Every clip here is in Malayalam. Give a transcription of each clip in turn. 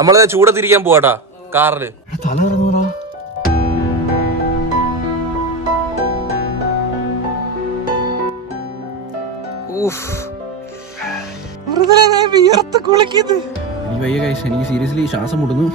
നമ്മള് ചൂടത്തിരിക്കാൻ പോവാട്ടാ കാറില്. തല ഇറങ്ങൂടാ. എനിക്ക് വയ്യ ഗൈസ്, എനിക്ക് സീരിയസ്ലി ശ്വാസം മുട്ടുന്നു.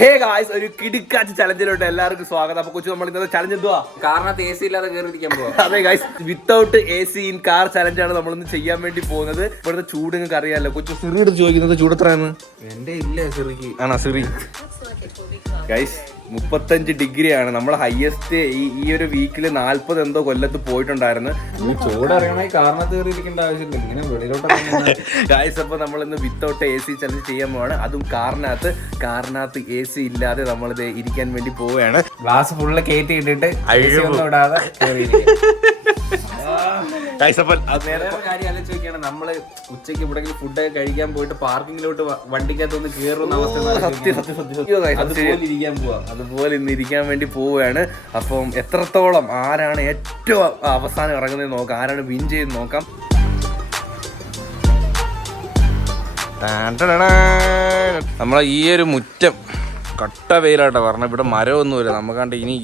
ഹേ ഗായ്സ്, ഒരു കിടുക്കാച്ച് ചലഞ്ചിലോട്ട് എല്ലാവർക്കും സ്വാഗതം. അപ്പൊ കൊച്ചു നമ്മൾ ഇന്നത്തെ ചലഞ്ച് എന്തുവാ? കാറിനകത്ത് AC ഇല്ലാതെ കയറിയിരിക്കാൻ പോവാ. അതെ guys, without AC in car ചലഞ്ചാണ് നമ്മളിന്ന് ചെയ്യാൻ വേണ്ടി പോകുന്നത്. ഇവിടുത്തെ ചൂട് നിങ്ങൾക്ക് അറിയാലോ. കൊച്ചു സിറിയുടെ ചോദിക്കുന്നത് ചൂട് എത്രയാണ്? എന്റെ ഇല്ല സിറിക്ക്. ആണോ സിറി? ഗൈസ് 35 ഡിഗ്രിയാണ് നമ്മൾ ഹയസ്റ്റ്. ഈ ഒരു വീക്കില് 40 എന്തോ കൊല്ലത്ത് പോയിട്ടുണ്ടായിരുന്നു. ചൂട് അറിയണമെങ്കിൽ കാറിനകത്ത് കയറിയിരിക്കേണ്ട ആവശ്യമില്ല, ഇങ്ങനെ വെളിയിലോട്ട്. ഗൈസ് അപ്പൊ നമ്മൾ ഇന്ന് വിത്തൗട്ട് AC ചലഞ്ച് ചെയ്യാൻ പോവാണ്. അതും കാറിനകത്ത് AC ഇല്ലാതെ നമ്മളിത് ഇരിക്കാൻ വേണ്ടി പോവുകയാണ്. ഗ്ലാസ് ഫുള്ള് കയറ്റി ഇട്ടിട്ട് ഒന്നും ഇടാതെ കാര്യം ആലോചിക്കുകയാണ്. നമ്മള് ഉച്ചയ്ക്ക് ഇവിടെ ഫുഡ് കഴിക്കാൻ പോയിട്ട് പാർക്കിങ്ങിലോട്ട് വണ്ടിക്കകത്തൊന്ന് കയറുന്ന അവസ്ഥ അതുപോലെ ഇന്ന് ഇരിക്കാൻ വേണ്ടി പോവുകയാണ്. അപ്പം എത്രത്തോളം ആരാണ് ഏറ്റവും അവസാനം ഇറങ്ങുന്നത് നോക്കാം, ആരാണ് വിൻ ചെയ്ത് നോക്കാം. നമ്മളെ ഈ ഒരു മുറ്റം കട്ട വെയിലാട്ടോ പറഞ്ഞത്. ഇവിടെ മരമൊന്നുമില്ല നമുക്കാണ്ട്. ഇനി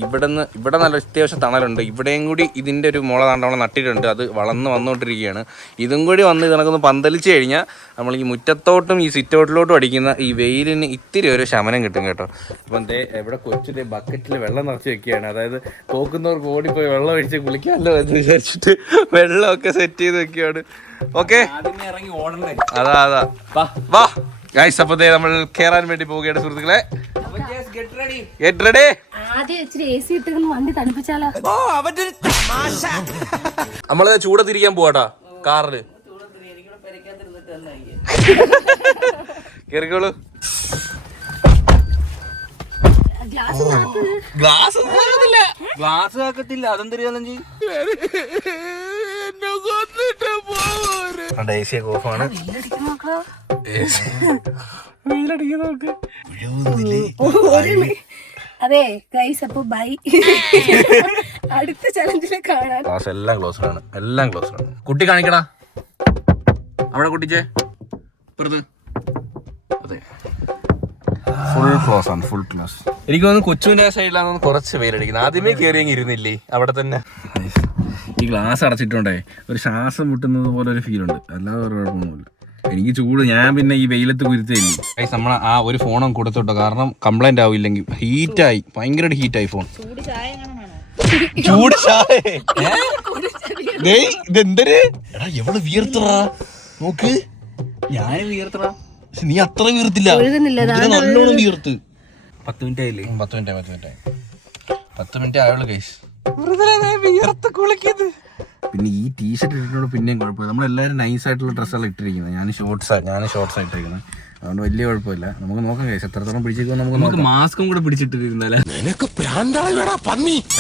ഇവിടെ നല്ല അത്യാവശ്യം തണലുണ്ട്. ഇവിടെയും കൂടി ഇതിൻ്റെ ഒരു മുള താണ്ടവളം നട്ടിട്ടുണ്ട്. അത് വളർന്ന് വന്നുകൊണ്ടിരിക്കുകയാണ്. ഇതും കൂടി വന്ന് ഇതിനൊക്കെ പന്തലിച്ച് കഴിഞ്ഞാൽ നമ്മൾ ഈ മുറ്റത്തോട്ടും ഈ സിറ്റൗട്ടിലോട്ടും അടിക്കുന്ന ഈ വെയിലിന് ഇത്തിരി ഒരു ശമനം കിട്ടും കേട്ടോ. അപ്പം ഇവിടെ കൊച്ചിൻ്റെ ബക്കറ്റിൽ വെള്ളം നിറച്ച് വെക്കുകയാണ്. അതായത് തോക്കുന്നവർക്ക് ഓടിപ്പോയി വെള്ളം ഒഴിച്ച് കുളിക്കാമല്ലോ എന്ന് വിചാരിച്ചിട്ട് വെള്ളമൊക്കെ സെറ്റ് ചെയ്ത് വെക്കുകയാണ്. ഓക്കെ, അതാ വാ ഗൈസ്. അപ്പൊ നമ്മൾ കേറാൻ വേണ്ടി പോവുകയാണ് സുഹൃത്തുക്കളെ. നമ്മള് ചൂടത്തിരിക്കാൻ പോവാട്ടാ കാറില്. കേറിക്കോളൂ. ഗ്ലാസ് ആക്കത്തില്ല, അതെന്തരിയാലും ചെയ്യും. ഓഫാണ്. അതെ ഗൈസ്, അപ്പൊ ബൈ. അടുത്ത ചലഞ്ചില് കാണാൻ. ക്ലാസ് എല്ലാം ക്ലോസ്ഡാണ്, എല്ലാം ക്ലോസ്ഡാണ്. കുട്ടി കാണിക്കടാ, അവിടെ കുട്ടിച്ചേ. അതെ, ഫുൾ ക്ലോസ് ആണ്, ഫുൾ ക്ലോസ്. എനിക്ക് തോന്നുന്നു കൊച്ചുവിന്റെ സൈഡിലാണ് കുറച്ച് വെയിലടിക്കുന്നത്. ആദ്യമേ കയറിയെങ്കിൽ ഇരുന്നില്ലേ അവിടെ തന്നെ. ഈ ഗ്ലാസ് അടച്ചിട്ടുണ്ടേ ഒരു ശ്വാസം മുട്ടുന്നത് പോലെ ഒരു ഫീൽ ഉണ്ട്, അല്ലാതെ ഒരു കുഴപ്പമൊന്നുമില്ല. എനിക്ക് ചൂട്, ഞാൻ പിന്നെ ഈ വെയിലത്ത് കുരുത്തില്ല. നമ്മൾ ആ ഒരു ഫോണും കൊടുത്തോട്ടോ, കാരണം കംപ്ലൈന്റ് ആവില്ലെങ്കിൽ. ഹീറ്റായി, ഭയങ്കരമായിട്ട് ഹീറ്റായി ഫോൺ. ചൂട് ചായ ഇതെന്തര് എവിടെ വിയർത്തറാ നോക്ക്. ഞാൻ വിയർത്തറാ, നീ അത്ര വീർത്തില്ല, നല്ലോണം വീർത്ത്. 10 മിനിറ്റ് ആയില്ലേ? 10 മിനിറ്റ് ആയുള്ളൂ ഗൈസ്. പിന്നെ ഈ ടീഷർട്ട് ഇട്ടിട്ടുള്ള പിന്നെയും കുഴപ്പമില്ല. നമ്മളെല്ലാവരും നൈസ് ആയിട്ടുള്ള ഡ്രസ്സാണ് ഇട്ടിരിക്കുന്നത്. ഞാൻ ഷോർട്ട്സ് ഇട്ടിരിക്കുന്നത്, അതുകൊണ്ട് വലിയ കുഴപ്പമില്ല. നമുക്ക് നോക്കാം ഗൈസ് എത്രത്തോളം പിടിച്ചേക്കും. നമുക്ക് മാസ്കും കൂടെ പിടിച്ചിട്ടിരുന്നാലേ.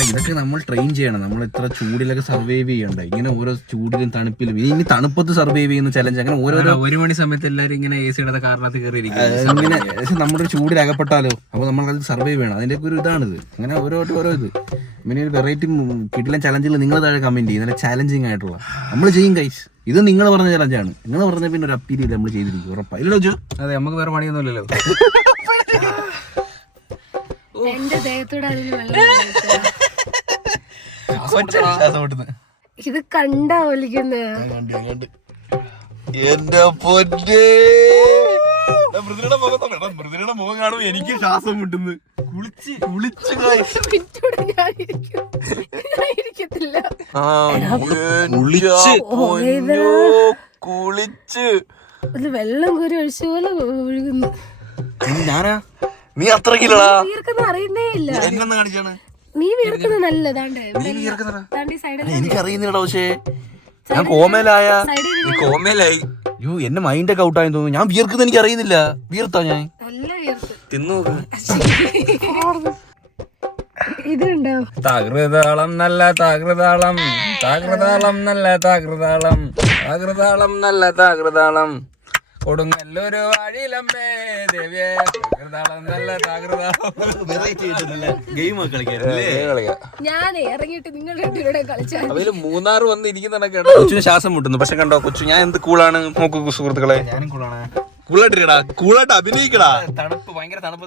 ഇതൊക്കെ നമ്മൾ ട്രെയിൻ ചെയ്യണം. നമ്മൾ ഇത്ര ചൂടിലൊക്കെ സർവൈവ് ചെയ്യണ്ട. ഇങ്ങനെ ഓരോ ചൂടിലും തണുപ്പിലും ഇനി തണുപ്പത്ത് സർവൈവ് ചെയ്യുന്ന ചലഞ്ച്. അങ്ങനെ ഓരോരോ 1 മണി സമയത്ത് എല്ലാവരും ഇങ്ങനെ AC ഇടാതെ കാറിനകത്ത് കയറിയിരിക്കും. ഇങ്ങനെ നമ്മുടെ ചൂടിൽ അകപ്പെട്ടാലോ, അപ്പോൾ നമ്മളത് സർവൈവ് ചെയ്യണം. അതിൻ്റെ ഒക്കെ ഒരു ഇതാണിത്. അങ്ങനെ ഓരോ ഇത് ഇങ്ങനെ ഒരു വെറൈറ്റി കിട്ടില്ല ചലഞ്ചുകൾ നിങ്ങൾ താഴെ കമന്റ് ചെയ്യും. നല്ല ചാലഞ്ചിങ് ആയിട്ടുള്ള നമ്മൾ ചെയ്യും ഗൈസ്. ഇത് നിങ്ങൾ പറഞ്ഞ ചലഞ്ചാണ്. നിങ്ങൾ പറഞ്ഞ പിന്നെ ഒരു അപ്പീരിയൽ നമ്മൾ ചെയ്തിരിക്കും ഉറപ്പായില്ലോ. അതെ, നമുക്ക് വേറെ പണിയൊന്നുമില്ലല്ലോ. എന്റെ ദേഹത്തോടെ ഇത് കണ്ടാ ഒലിക്കുന്നേ. എന്റെ പൊന്നേ, മൃദുലയുടെ മുഖം കാണുമ്പോ എനിക്ക് ശ്വാസം മുട്ടുന്നു. കുളിച്ച് വെള്ളം കോരി ഒഴിച്ച പോലെ ഒഴുകുന്നു. ഞാനാ? നീ അത്രക്കില്ലടാ, അറിയുന്നേ ഇല്ല. എന്നെ കാണിച്ചാണ് നീ വീർക്കുന്ന നല്ലതാണ്ട്. എനിക്കറിയുന്നില്ലടാ. പക്ഷേ ഞാൻ കോമയിലായി. അയ്യോ, എന്റെ മൈൻഡൊക്കെ ഔട്ടായെന്ന് തോന്നുന്നു. ഞാൻ വിയർക്കുന്നത് എനിക്ക് അറിയുന്നില്ല. വിയർത്താ ഞാൻ തിന്നു. ഇതുണ്ടോ? താകൃതാളം നല്ല താകൃതാളം, താകൃതാളം നല്ല താകൃതാളം, താകൃതാളം നല്ല താകൃതാളം. കൊടുങ്ങല്ലൊരു വഴിയിലമ്മേ ദേവിയെ നല്ല ഞാൻ ഇറങ്ങിയിട്ട് നിങ്ങൾ രണ്ടുപേരുടെ കളിച്ചാൽ അവര് മൂന്നാറ് വന്ന് ഇരിക്കുന്ന കൊച്ചിന് ശ്വാസം മുട്ടുന്നു. പക്ഷെ കണ്ടോ കൊച്ചു ഞാൻ എന്ത് കൂളാണ്. നോക്കൂ സുഹൃത്തുക്കളെ, ഞാനും കൂടാണ്. കൂളായിട്ടിടാ, കൂളായിട്ട് അഭിനയിക്കടാ. തണുപ്പ് ഭയങ്കര തണുപ്പ്.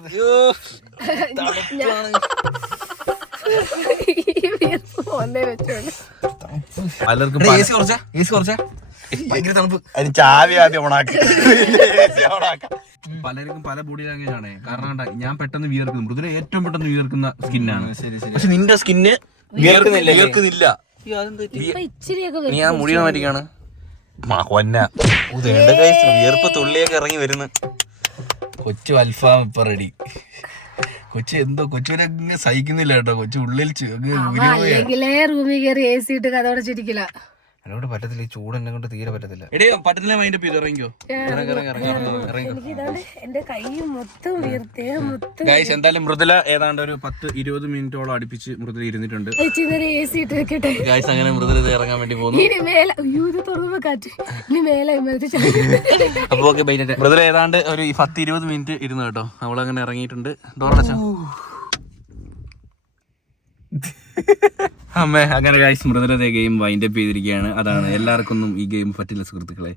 പലർക്കും ഭയങ്കര തണുപ്പ്. ചാവി ആദ്യം ഓണാക്കി. പലർക്കും പല ബോഡി ലാംഗ്വേജ് ആണ്. കാരണം കണ്ടാ, ഞാൻ പെട്ടെന്ന് വിയർക്കുന്നു. മൃദുല ഏറ്റവും പെട്ടെന്ന് വിയർക്കുന്ന സ്കിന്നാണ്. പക്ഷെ നിന്റെ സ്കിന്ന് വിയർക്കുന്നില്ല. ഇച്ചിരിയൊക്കെ നീ ആ മുടി മാറ്റിക്കാണ്. വിയർപ്പ് തുള്ളിയൊക്കെ ഇറങ്ങി വരുന്നു. കൊച്ചു അൽഫാം ഇപ്പൊ റെഡി. കൊച്ചു എന്തോ കൊച്ചുവിനെ സഹിക്കുന്നില്ല കേട്ടോ. കൊച്ചു ഉള്ളിൽ അല്ലെങ്കിലേ റൂമിൽ കയറി AC ഇട്ട് കഥോടെ ചിരിക്കില്ല. എന്നോട് പറ്റത്തില്ല, ഈ ചൂട് എന്നെ കൊണ്ട് തീരെ പറ്റത്തില്ല. പറ്റത്തില്ല. മൈൻഡ് ചെയ്ത് ഇറങ്ങിക്കോ. എനിക്ക് ഇതാണ്ട് എന്റെ കൈ മൊത്തം വീർത്തേ മൊത്തം. ഗൈസ്, എന്തായാലും മൃദുല ഏതാണ്ട് ഒരു 10-20 മിനിറ്റോളം അടുപ്പിച്ച് മൃദുല ഇരുന്നിട്ടുണ്ട്. AC ഇട്ട് വെക്കട്ടെ. ഗൈസ്, അങ്ങനെ മൃദുല ഇത് ഇറങ്ങാൻ വേണ്ടി പോകുന്നു. ഇനി മേലെ ഇത് തുറന്നപ്പോ കാറ്റ്. ഇനി മേലെ അപ്പൊ ഓക്കെ ബൈ. മൃദുല ഏതാണ്ട് ഒരു 10-20 മിനിറ്റ് ഇരുന്നു കേട്ടോ. അവളങ്ങനെ ഇറങ്ങിയിട്ടുണ്ട്. ഡോറടച്ചാ അമ്മേ. അങ്ങനെ ഗൈസ്, മൃദുലത്തെ ഗെയിം വൈൻഡ് അപ്പ് ചെയ്തിരിക്കുകയാണ്. അതാണ്, എല്ലാവർക്കും ഒന്നും ഈ ഗെയിം പറ്റില്ല സുഹൃത്തുക്കളെ.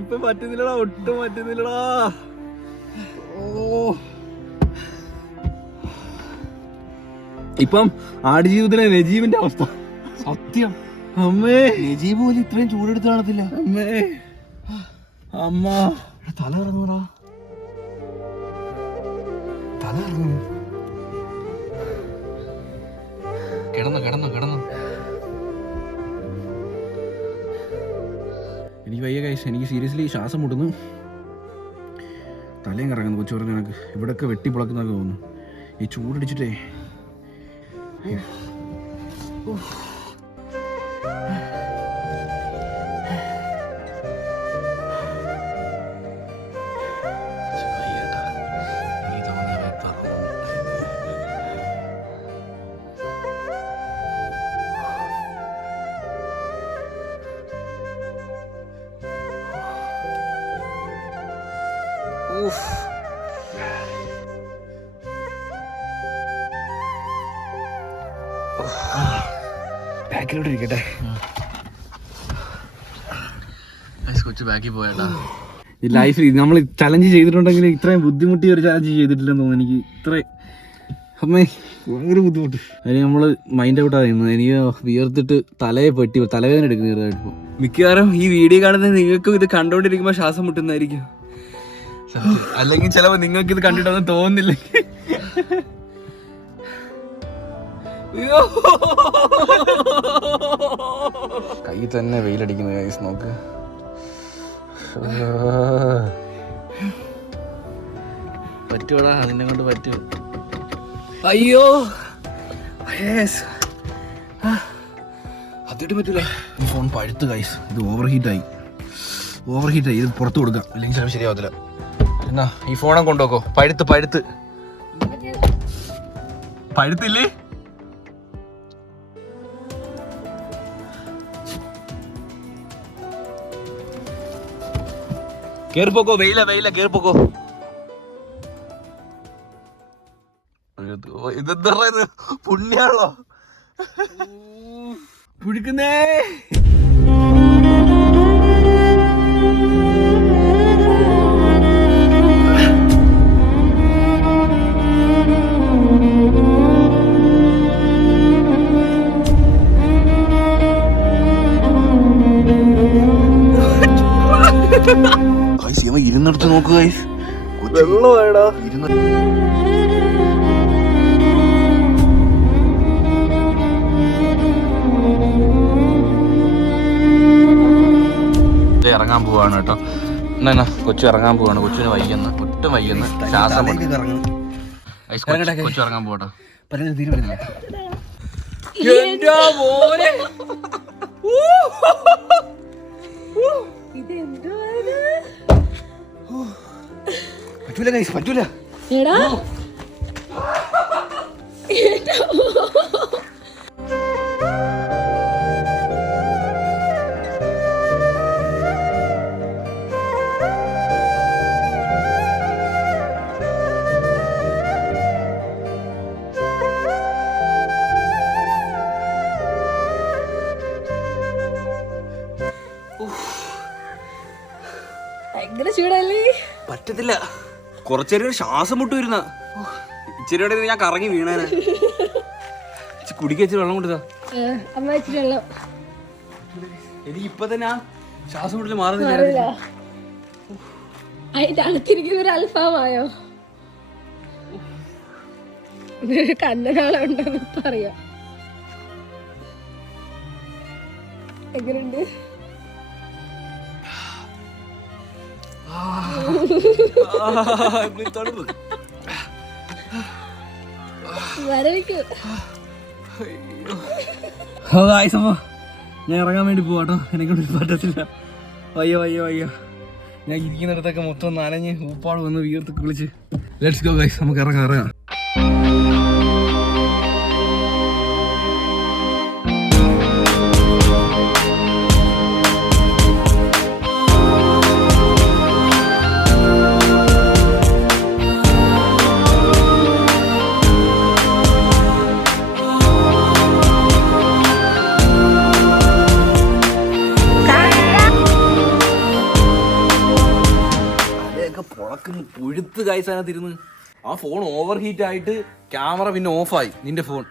ഇപ്പൊ പറ്റുന്നില്ലടാ, ഒട്ടും പറ്റുന്നില്ലടാ. ഇപ്പം ആടുജീവിതത്തിലെ നജീബിന്റെ അവസ്ഥ സത്യം. അമ്മേ, നജീബ് പോലും ഇത്രയും ചൂടെടുത്ത് കാണത്തില്ല. അമ്മേ, അമ്മ തല ഇറങ്ങൂടാ, തല ഇറങ്ങും. കിടന്നു കിടന്നു കിടന്നു. എനിക്ക് വയ്യ ഗൈസ്, എനിക്ക് സീരിയസ്ലി ശ്വാസം മുട്ടുന്നു, തലയും കറങ്ങുന്നു. കൊച്ചു പറഞ്ഞ കണക്ക് ഇവിടെയൊക്കെ വെട്ടിപ്പൊളക്കുന്നൊക്കെ തോന്നുന്നു ഈ ചൂടടിച്ചിട്ടേ. ബാക്കിലോട്ട് ഇരിക്കട്ടെ. കൊച്ചു ബാക്കിൽ പോയാട്ടാ. ഈ ലൈഫിൽ നമ്മൾ ചലഞ്ച് ചെയ്തിട്ടുണ്ടെങ്കിൽ ഇത്രയും ബുദ്ധിമുട്ടിയ ഒരു ചലഞ്ച് ചെയ്തിട്ടില്ലെന്ന് തോന്നുന്നു എനിക്ക്. ഇത്രയും അമ്മേ ഭയങ്കര ബുദ്ധിമുട്ട്. അതിന് നമ്മൾ മൈൻഡ് ഔട്ടാ ചെയ്യുന്നത്. എനിക്ക് വിയർത്തിട്ട് തലവേദന എടുക്കുന്നു ചെറുതായിട്ട്. മിക്കവാറും ഈ വീഡിയോ കാണുന്നത് നിങ്ങൾക്കും ഇത് കണ്ടോണ്ടിരിക്കുമ്പോൾ ശ്വാസം മുട്ടുന്നതായിരിക്കും. അല്ലെങ്കിൽ ചിലപ്പോ നിങ്ങൾക്ക് ഇത് കണ്ടിട്ടൊന്നും തോന്നുന്നില്ല. കൈ തന്നെ വെയിലടിക്കുന്നു ഗൈസ്, നോക്ക്. പറ്റൂടാ, അതിനെ കൊണ്ട് പറ്റൂ. അയ്യോ അതിട്ട് പറ്റൂല. ഈ ഫോൺ പഴുത്ത് ഗൈസ്, ഇത് ഓവർ ഹീറ്റായി. ഇത് പുറത്ത് കൊടുക്കാം, അല്ലെങ്കിൽ ചിലപ്പോൾ ശരിയാവത്തില്ല. എന്നാ ഈ ഫോണെ കൊണ്ടുപോക്കോ. പഴുത്തില്ലേ? കേറിപ്പോക്കോ, വെയില കേറിപ്പോക്കോ. ഇതെന്താ പറയുന്നത്, പുണ്യാണല്ലോ പുഴിക്കുന്നേ. ഇരുന്നിടത്ത് നോക്കുക വെള്ളമായടാ. ഇറങ്ങാൻ പോവാണ് കേട്ടോ. എന്നാ കൊച്ചു ഇറങ്ങാൻ പോവാണ്. കൊച്ചിന് വയ്യുന്നു, ഒട്ടും വയ്യുന്നു, ശ്വാസം കൊച്ചു ഇറങ്ങാൻ പോട്ടോ. പറ്റൂല ഗൈസ്, പറ്റൂല. എടാ ചൂടല്ലേ? പറ്റത്തില്ല, കുറച്ചേരം ശ്വാസം മുട്ട് വരുന്ന. ഇച്ചിരിയോടെ ഞാൻ കറങ്ങി വീണേനെ. കുടിക്കച്ചിരി വെള്ളം കൊണ്ടുതാ. അമ്മ ഇച്ചിരി വെള്ളം. എനിക്ക് ഇപ്പൊ തന്നെ ശ്വാസം മുട്ടിൽ മാറുന്നില്ല. അതിന്റെ അടുത്തിരിക്കുന്ന ഒരു അൽഫാമായോ? കണ്ണനാളുണ്ടെന്ന് പറയാം. എങ്ങനെയുണ്ട്? വരവിക്കൂ. ഞാൻ ഇറങ്ങാൻ വേണ്ടി പോവാട്ടോ, എന്നെക്കൊണ്ട് പറ്റത്തില്ല. വയ്യ വയ്യ വയ്യ. ഞാൻ ഇരിക്കുന്നിടത്തൊക്കെ മൊത്തം നനഞ്ഞ് ഊപ്പാട് വന്ന് വീർത്ത് കുളിച്ച്. ലെറ്റ്സ് ഗോ ഗൈസ്, നമുക്ക് ഇറങ്ങാം. പുഴുത്ത് കായ്സാനത്തിരുന്ന് ആ ഫോൺ ഓവർ ഹീറ്റ് ആയിട്ട് ക്യാമറ പിന്നെ ഓഫായി. നിന്റെ ഫോൺ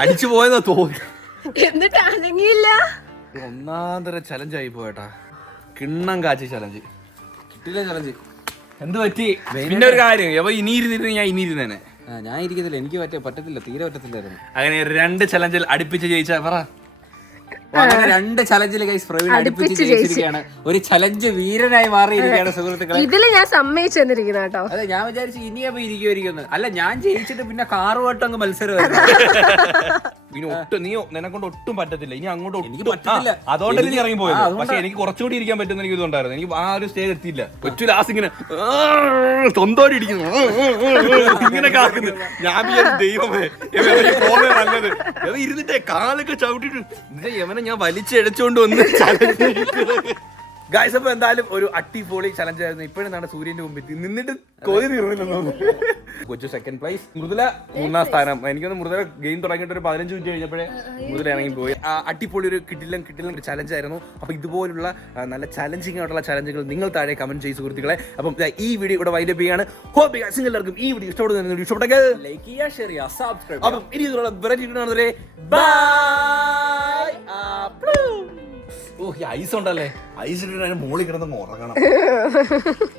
അടിച്ചു പോയതാ തോന്നി. എന്നിട്ട് അനങ്ങിയില്ല. ഒന്നാം തരം ചലഞ്ചായി പോയേട്ടാ. കിണ്ണം കാച്ചി ചലഞ്ച് കിട്ടില്ല. ചലഞ്ച് എന്ത് പറ്റി? പിന്നെ ഒരു കാര്യം, എവ ഇനി ഇരുന്നിട്ട് ഞാൻ ഇനി ഇരുന്നേനെ. ഞാൻ ഇരിക്കത്തില്ല, എനിക്ക് പറ്റത്തില്ല, തീരെ പറ്റത്തില്ലായിരുന്നു. അങ്ങനെ 2 ചലഞ്ചിൽ അടുപ്പിച്ച് ജയിച്ചാ പറ. അങ്ങനെ 2 ചലഞ്ചിൽ ഗൈസ് പ്രവീൺ അടുപ്പിച്ച് ജയിച്ചിരിക്കുകയാണ്. ഒരു ചലഞ്ച് വീരനായി മാറിയിരിക്കുകയാണ് സുഹൃത്തുക്കളെ. ഇതില് ഞാൻ സമ്മതിച്ചു തന്നിരിക്കുന്ന കേട്ടോ. അതെ, ഞാൻ വിചാരിച്ചു ഇനിയപ്പോ ഇരിക്കുമായിരിക്കുന്നു. അല്ല, ഞാൻ ജയിച്ചിട്ട് പിന്നെ കാറുമായിട്ട് അങ്ങ് മത്സരം. പിന്നെ ഒട്ടും നീ നിന്നെക്കൊണ്ട് ഒട്ടും പറ്റത്തില്ല ഇനി അങ്ങോട്ട്. എനിക്ക് പറ്റത്തില്ല. അതുകൊണ്ടല്ലേ നീ ഇറങ്ങി പോയത്. പക്ഷെ എനിക്ക് കുറച്ചുകൂടി ഇരിക്കാൻ പറ്റുന്ന എനിക്ക് ഇതുണ്ടായിരുന്നു. എനിക്ക് ആ ഒരു സ്റ്റേജ് എത്തിയില്ല. കൊച്ചു ലാസ്റ്റ് ഇങ്ങനെ സ്വന്തോടെ ഇരിക്കുന്നു, ഇങ്ങനെ കാക്കുന്നു. ഞാൻ ദൈവമേ നല്ലത് ഇരുന്നിട്ടേ കാലൊക്കെ ചവിട്ടിട്ട് യവനെ ഞാൻ വലിച്ചെഴച്ചോണ്ട് വന്ന് ഗായ്സ്. അപ്പൊ എന്തായാലും ഒരു അടിപൊളി ചലഞ്ച് ആയിരുന്നു. ഇപ്പോഴും നമ്മുടെ സൂര്യന്റെ മുമ്പിൽ നിന്നിട്ട് കൊതി തീർന്നില്ലെന്ന്. കൊച്ചു 2nd പ്ലേസ്, മൃദുല 3ാം സ്ഥാനം. എനിക്കൊന്ന് മൃദുല ഗെയിം തുടങ്ങിയിട്ട് ഒരു 15 മിനിറ്റ് കഴിഞ്ഞപ്പോഴേ മൃദുല ഇറങ്ങി പോയി. അടിപൊളി ഒരു കിട്ടില്ല ഒരു ചലഞ്ച് ആയിരുന്നു. അപ്പൊ ഇതുപോലുള്ള നല്ല ചലഞ്ചിങ് ആയിട്ടുള്ള ചലഞ്ചുകൾ നിങ്ങൾ താഴെ കമന്റ് ചെയ്ത് സുഹൃത്തുക്കളെ. അപ്പം ഈ വീഡിയോ ഇവിടെ വൈൻഡപ്പ് ചെയ്യാണ്. ഹോപ്പ് എല്ലാവർക്കും ഈ വീഡിയോ ഇഷ്ടപ്പെടുന്ന ലൈക്ക് ചെയ്യുക, ഷെയർ ചെയ്യുക, സബ്സ്ക്രൈബ്. അപ്പം ഇനി ഇതിലുള്ള വെറൈറ്റി ബൈ. ഓ, ഈ ഐസ് ഉണ്ടല്ലേ, ഐസ് ഇട്ടിട്ട് മോളിൽ കിടന്ന് ഉറങ്ങണം.